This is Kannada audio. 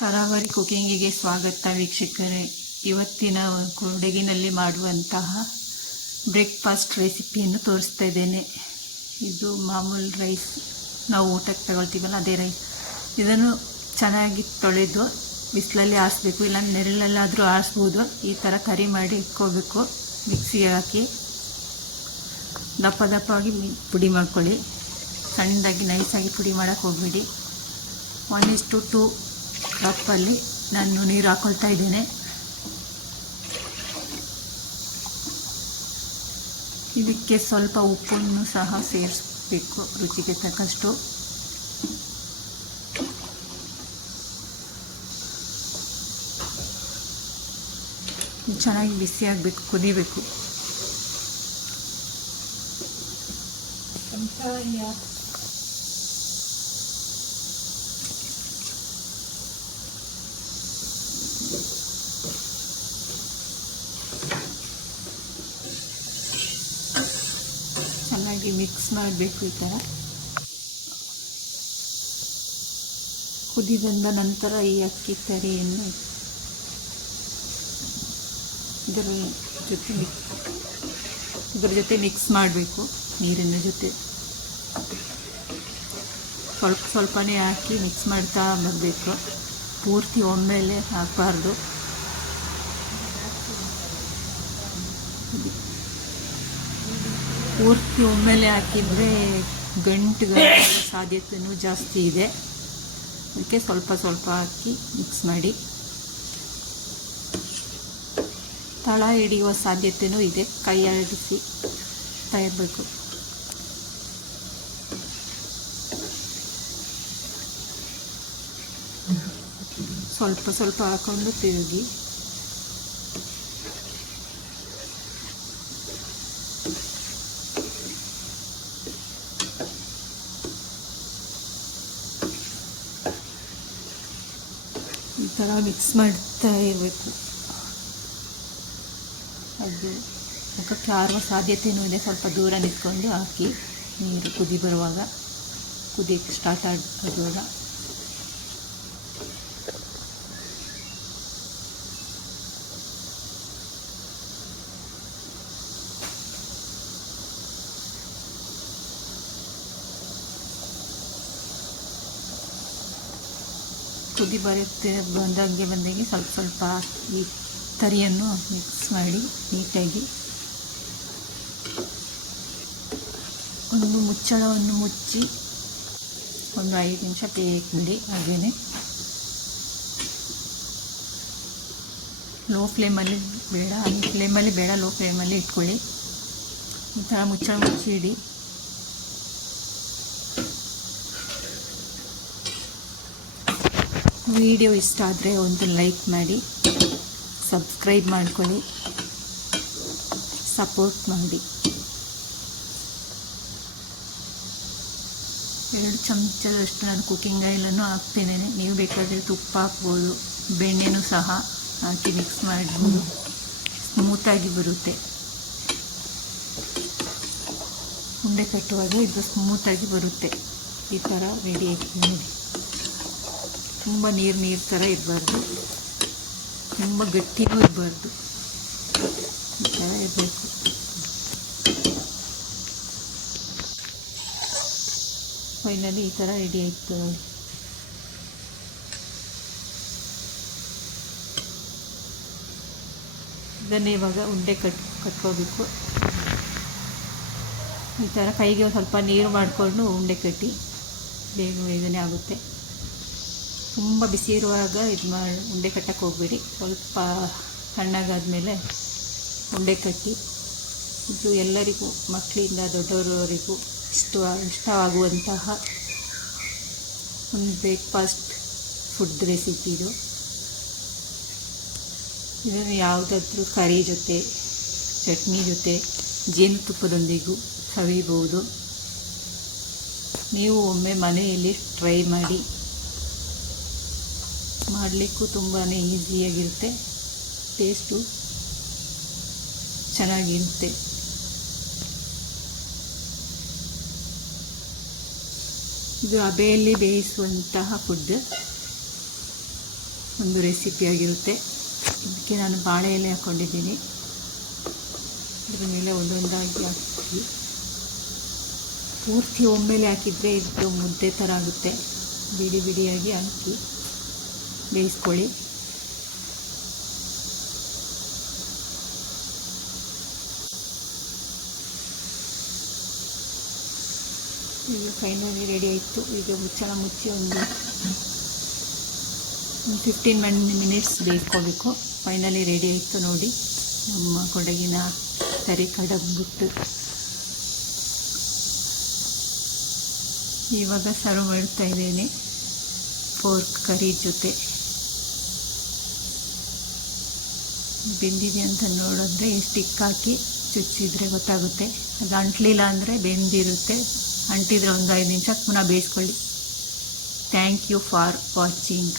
ತರಾವರಿ ಕುಕಿಂಗಿಗೆ ಸ್ವಾಗತ ವೀಕ್ಷಕರೇ. ಇವತ್ತಿನ ಕೊಡಗಿನಲ್ಲಿ ಮಾಡುವಂತಹ ಬ್ರೇಕ್ಫಾಸ್ಟ್ ರೆಸಿಪಿಯನ್ನು ತೋರಿಸ್ತಾ ಇದ್ದೇನೆ. ಇದು ಮಾಮೂಲು ರೈಸ್, ನಾವು ಊಟಕ್ಕೆ ತಗೊಳ್ತೀವಲ್ಲ ಅದೇ ರೈಸ್. ಇದನ್ನು ಚೆನ್ನಾಗಿ ತೊಳೆದು ಬಿಸಿಲಲ್ಲಿ ಆರಿಸ್ಬೇಕು, ಇಲ್ಲ ನೆರಳಲ್ಲಾದರೂ ಆರಿಸ್ಬೋದು. ಈ ಥರ ಕರಿ ಮಾಡಿ ಇಟ್ಕೋಬೇಕು. ಮಿಕ್ಸಿಗೆ ಹಾಕಿ ದಪ್ಪ ದಪ್ಪವಾಗಿ ಪುಡಿ ಮಾಡ್ಕೊಳ್ಳಿ. ಸಣ್ಣದಾಗಿ ನೈಸಾಗಿ ಪುಡಿ ಮಾಡೋಕ್ಕೆ ಹೋಗ್ಬೇಡಿ. 1:2 ಕಪ್ಪಲ್ಲಿ ನಾನು ನೀರು ಹಾಕ್ಕೊಳ್ತಾ ಇದ್ದೇನೆ. ಇದಕ್ಕೆ ಸ್ವಲ್ಪ ಉಪ್ಪನ್ನು ಸಹ ಸೇರಿಸಬೇಕು, ರುಚಿಗೆ ತಕ್ಕಷ್ಟು. ಚೆನ್ನಾಗಿ ಬಿಸಿ ಆಗಬೇಕು, ಕುದಿಬೇಕು. ಚೆನ್ನಾಗಿ ಮಿಕ್ಸ್ ಮಾಡಬೇಕು. ಈ ಥರ ಕುದಿ ಬಂದ ನಂತರ ಈ ಅಕ್ಕಿ ಕರಿಯನ್ನು ಇದರ ಜೊತೆ ಮಿಕ್ಸ್ ಮಾಡಬೇಕು. ನೀರಿನ ಜೊತೆ ಸ್ವಲ್ಪ ಸ್ವಲ್ಪನೇ ಹಾಕಿ ಮಿಕ್ಸ್ ಮಾಡ್ತಾ ಬರಬೇಕು. ಪೂರ್ತಿ ಒಮ್ಮೆಲೆ ಹಾಕಬಾರ್ದು. ಪೂರ್ತಿ ಒಮ್ಮೆಲೆ ಹಾಕಿದರೆ ಗಂಟುಗಳ ಸಾಧ್ಯತೆಯೂ ಜಾಸ್ತಿ ಇದೆ. ಅದಕ್ಕೆ ಸ್ವಲ್ಪ ಸ್ವಲ್ಪ ಹಾಕಿ ಮಿಕ್ಸ್ ಮಾಡಿ. ತಳ ಹಿಡಿಯುವ ಸಾಧ್ಯತೆಯೂ ಇದೆ, ಕೈ ಆಡಿಸಿ ಇರಬೇಕು. ಸ್ವಲ್ಪ ಸ್ವಲ್ಪ ಹಾಕೊಂಡು ತಿರುಗಿ ಈ ಥರ ಮಿಕ್ಸ್ ಮಾಡ್ತಾ ಇರಬೇಕು. ಅದು ಮುಖಕ್ಕೆ ಆರುವ ಸಾಧ್ಯತೆಯೂ ಇದೆ. ಸ್ವಲ್ಪ ದೂರ ನಿಂತ್ಕೊಂಡು ಹಾಕಿ, ನೀರು ಕುದಿ ಬರುವಾಗ, ಕುದಿಯಕ್ಕೆ ಸ್ಟಾರ್ಟ್ ಆಗುವಾಗ. ಕುದಿ ಬರುತ್ತೆ ಬಂದಂಗೆ ಸ್ವಲ್ಪ ಸ್ವಲ್ಪ ಈ ತರಿಯನ್ನು ಮಿಕ್ಸ್ ಮಾಡಿ ನೀಟಾಗಿ ಒಂದು ಮುಚ್ಚಳವನ್ನು ಮುಚ್ಚಿ ಒಂದು 5 ನಿಮಿಷ ಬೇಯಿಸ್ಬಿಡಿ. ಹಾಗೆಯೇ ಲೋ ಫ್ಲೇಮಲ್ಲಿ ಬೇಡ, ಹೈ ಫ್ಲೇಮಲ್ಲಿ ಬೇಡ, ಲೋ ಫ್ಲೇಮಲ್ಲಿ ಇಟ್ಕೊಳ್ಳಿ. ಈ ಥರ ಮುಚ್ಚಳ ಮುಚ್ಚಿ ಇಡಿ. ವಿಡಿಯೋ ಇಷ್ಟ ಆದರೆ ಒಂದು ಲೈಕ್ ಮಾಡಿ, ಸಬ್ಸ್ಕ್ರೈಬ್ ಮಾಡ್ಕೊಳ್ಳಿ, ಸಪೋರ್ಟ್ ಮಾಡಿ. 2 ಚಮಚದಷ್ಟು ನಾನು ಕುಕ್ಕಿಂಗ್ ಆಯಿಲನ್ನು ಹಾಕ್ತಿದ್ದೇನೆ. ನೀವು ಬೇಕಾದರೆ ತುಪ್ಪ ಹಾಕ್ಬೋದು, ಬೆಣ್ಣೆನೂ ಸಹ ಹಾಕಿ ಮಿಕ್ಸ್ ಮಾಡ್ಬೋದು. ಸ್ಮೂತಾಗಿ ಬರುತ್ತೆ. ಉಂಡೆ ಕಟ್ಟುವಾಗ ಇದು ಸ್ಮೂತಾಗಿ ಬರುತ್ತೆ. ಈ ಥರ ರೆಡಿ ಆಗಿ ನೋಡಿ. ತುಂಬ ನೀರು ಥರ ಇರಬಾರ್ದು, ತುಂಬ ಗಟ್ಟಿನೂ ಇರಬಾರ್ದು. ಈ ಥರ ಇರಬೇಕು. ಫೈನಲಿ ಈ ಥರ ರೆಡಿ ಆಯಿತು ನೋಡಿ. ಇದನ್ನೇ ಇವಾಗ ಉಂಡೆ ಕಟ್ಕೋಬೇಕು. ಈ ಥರ ಕೈಗೆ ಸ್ವಲ್ಪ ನೀರು ಮಾಡಿಕೊಂಡು ಉಂಡೆ ಕಟ್ಟಿ ಬೇಗನೆ ಆಗುತ್ತೆ. ತುಂಬ ಬಿಸಿ ಇರುವಾಗ ಉಂಡೆ ಕಟ್ಟಕ್ಕೆ ಹೋಗಬೇಡಿ. ಸ್ವಲ್ಪ ತಣ್ಣಗಾದ್ಮೇಲೆ ಉಂಡೆ ಕಟ್ಟಿ. ಇದು ಎಲ್ಲರಿಗೂ, ಮಕ್ಕಳಿಂದ ದೊಡ್ಡವರವರೆಗೂ ಇಷ್ಟವಾಗುವಂತಹ ಒಂದು ಬ್ರೇಕ್ಫಾಸ್ಟ್ ಫುಡ್ ರೆಸಿಪಿ ಇದು. ಇದನ್ನು ಯಾವುದಾದ್ರೂ ಕರಿ ಜೊತೆ, ಚಟ್ನಿ ಜೊತೆ, ಜೇನುತುಪ್ಪದೊಂದಿಗೂ ಸವಿಬಹುದು. ನೀವು ಒಮ್ಮೆ ಮನೆಯಲ್ಲಿ ಟ್ರೈ ಮಾಡಿ. ಮಾಡಲಿಕ್ಕೂ ತುಂಬಾ ಈಸಿಯಾಗಿರುತ್ತೆ, ಟೇಸ್ಟು ಚೆನ್ನಾಗಿರುತ್ತೆ. ಇದು ಹಬೆಯಲ್ಲಿ ಬೇಯಿಸುವಂತಹ ಫುಡ್. ಒಂದು ರೆಸಿಪಿಯಾಗಿರುತ್ತೆ. ಇದಕ್ಕೆ ನಾನು ಬಾಳೆ ಎಲೆ ಹಾಕ್ಕೊಂಡಿದ್ದೀನಿ. ಇದ್ರ ಮೇಲೆ ಒಂದೊಂದಾಗಿ ಹಾಕಿ ಪೂರ್ತಿ ಒಮ್ಮೆಲೆ ಹಾಕಿದರೆ ಇದು ಮುದ್ದೆ ಥರ ಆಗುತ್ತೆ. ಬಿಡಿ ಬಿಡಿಯಾಗಿ ಹಾಕಿ ಬೇಯಿಸ್ಕೊಳ್ಳಿ. ಈಗ ಫೈನಲಿ ರೆಡಿ ಆಯಿತು. ಈಗ ಮುಚ್ಚಳ ಮುಚ್ಚಿ ಒಂದು 15 ಮಿನಿಟ್ಸ್ ಬೇಯಿಸ್ಕೋಬೇಕು. ಫೈನಲಿ ರೆಡಿ ಆಯಿತು ನೋಡಿ, ನಮ್ಮ ಕೊಡಗಿನ ತರಿ ಕಡಬುಟ್ಟು. ಇವಾಗ ಸರ್ವ್ ಮಾಡ್ತಾ ಇದ್ದೇನೆ ಪೋರ್ಕ್ ಕರಿ ಜೊತೆ. ಬೆಂದಿದೆ ಅಂತ ನೋಡಿದ್ರೆ ಸ್ಟಿಕ್ ಹಾಕಿ ಚುಚ್ಚಿದ್ರೆ ಗೊತ್ತಾಗುತ್ತೆ. ಅದು ಅಂಟ್ಲಿಲ್ಲ ಅಂದರೆ ಬೆಂದಿರುತ್ತೆ. ಅಂಟಿದ್ರೆ ಒಂದು 5 ನಿಮಿಷ ಪುನಃ ಬೇಯಿಸ್ಕೊಳ್ಳಿ. Thank you for watching.